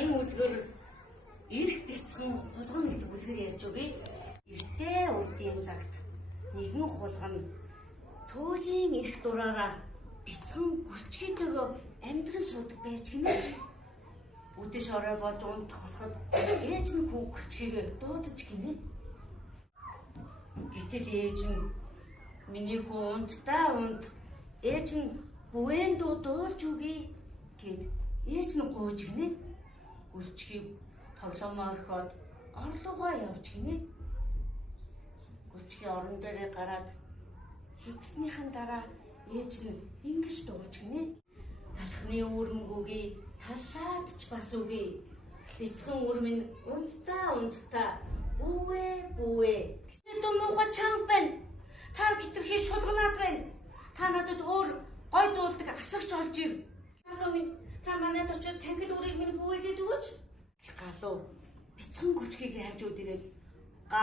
энэ үлгэр эрх бяцхан хулгана гэдэг үлгэр ярьж өгье. Эртээ удийн цагт нэгэн хулгана туулийн эрх дураараа бяцхан гүлчгийтэйгөө амьдран суудаг байж гинэ. Үдэш орой болж унтах болоход ээж нь хүү гүлчгийгээ дуудаж гинэ. Гэтэл ээж нь миний хүү унтдаа унт ээж нь бүвэн дуулж өгье гэд ээж нь гуйж гинэ. Гүлчгийг тоглоомоо орхиод орлогоо явж гинэ. Гүлчгийн орон дээрээ гараад хэвснийхэн дараа ээж нь ингэж дуулж гинэ. Талхны үүрмгүүгээ талаад ч бас үгүй. Бяцхан үрмэн унтдаа бүүвэ. Гэтэ муухай чанга байна. Та гитрхий шулганаад байна. Та надад өөр гой дуулдаг асагч олж ир. Галуу минь та манайд очоод тангил үрийг минь бүүлээд өгөөч. Галуу бяцхан гүчгийг хайж үдгээд га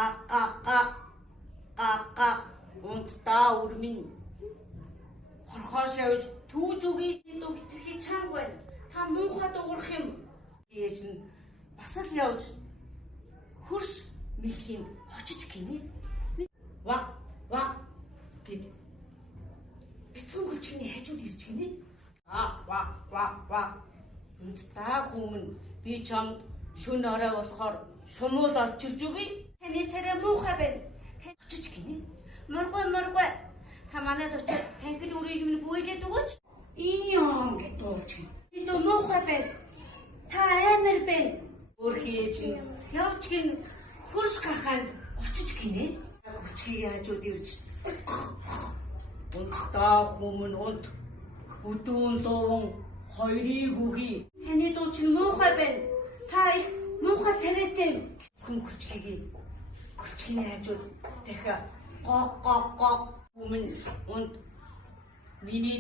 унтдаа үрмэн хорхоош явж түүж үгүй дүү гитрхий чанга байна. Та муухай дуурах юм. Ээж нь бас л явж хөрш мэлхийн очиж гинэ. Ва гэд бяцхан гүлчгийн хажууд ирж гинэ. Ва унтдаа хүмүн би чамд шөнө орой болохоор шумуул орч ирж өгье. Таны царай муухай байна. Очиж гинэ. Моргой та манайд очоод тангил үрийг минь бүүлээд өгөөч. Ийм гэд дуулж гинэ. Би дөө муухай байна. Та амар байна. Өөрхий ээж нь явж гинэ. Хөрш гаханд очиж гинэ. Гүлчгийг хажууд ирж унтдаа хүмүн унт бүдүүн луун хоёрыг үгүй. Таны дуу чинь муухай байна. Та их муухай царайтай. Гүлчгийн хажууд дахиад гог хүмүн унт миний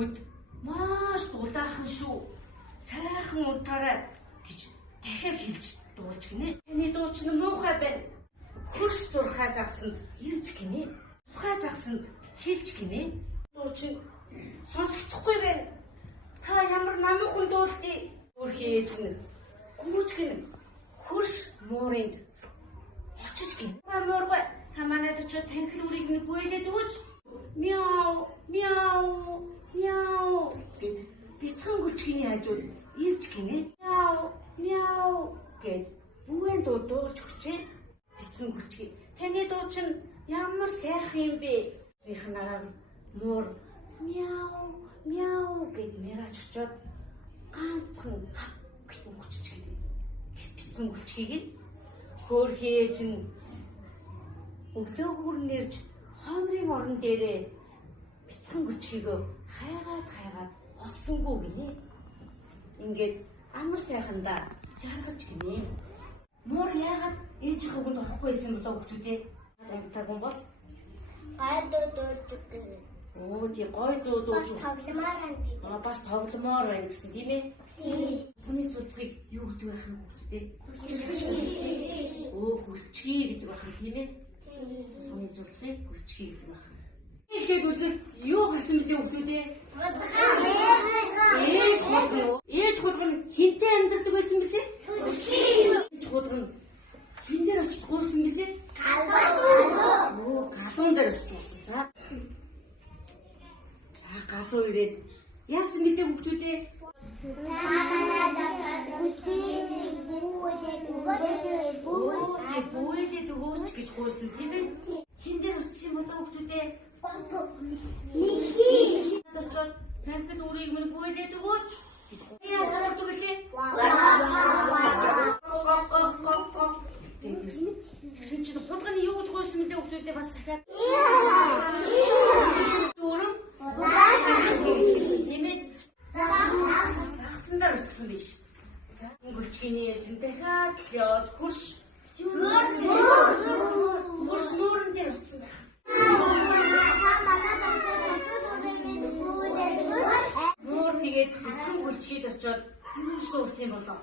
үд маш дулаахан шүү. Сайхан унтаарай гэж дахиад хэлж дуулж гинэ. Таны дуу чинь муухай байна. Хөрш зурхаа загсанд ирж гинэ. Зурхаа загсанд хэлж гинэ. Дуу чинь сонсогдохгүй байна. Та ямар намхан дуулдгийг өөрхий ээж нь гүйж гинэ. Хөрш муурынд очиж гинэ. Муургай та манайд очоод тангил үрийг нь бүүлээд өгөөч. Мяу гэд бяцхан гүлчгийн хажууд ирж гинэ. Мяу гэд бүвэн дуулж өгчээ. Бяцхан гүлчгийг таны дуу чинь ямар сайхан юм бэ? Ихнараа муур мяу гэд нэраж очоод ганцхан битэн гүчж гинэ. Бяцхан гүлчгийг хөөрхий ээж нь өглөөгөр нэрж хомрын орон дээрээ бяцхан гүлчгийг хайгаад олсонгүй гинэ. Ингээд амар сайхандаа жаргаж гинэ. Муур яагаад ээжийнхээ үгэнд орохгүй байсан болоо хүүхдүүдээ? Амтаг юм бол гой дууддаг. Оо тий гой дууддаг. Бас тогломоор байна. Бас тогломоор байна гэсэн тийм ээ? Тийм. Хүний цуцгийг юу гэдэг байх юм хүүхдүүдээ? Оо гүлчгий гэдэг байх юм тийм ээ? Хүний цуцгийг гүлчгий гэдэг байх. Ихэд үлгэр юу гарсан бэлээ хүүхдүүдээ? Ээж хулгана хинтээ амьдардаг байсан бэлээ? Ээж хулгана хин дээр очиж гуйсан бэлээ? Галуун дээр очиж гуйсан. За галуу ирээд яасан бэлээ хүүхдүүдээ? Бүүлээд өгөөч гэж гуйсан тийм ээ? Хин дээр очиж болоо хүүхдүүдээ? Очоод тангил үрийг минь бүүлээд өгөөч гэж яасан бэлээ? Тэгсэн чинь хулганы юу гэж гуйсан бэлээ хүүхдүүдээ бас дахиад? Дөрөв тийм ээ? Загсан дээр очсон биш. За гүлчгийн ээж нь дахиад яваад хөрш муурын дээр очсон байна. Муур тэгээд бяцхан гүлчгийг очоод юу ч дуусан юм болоо.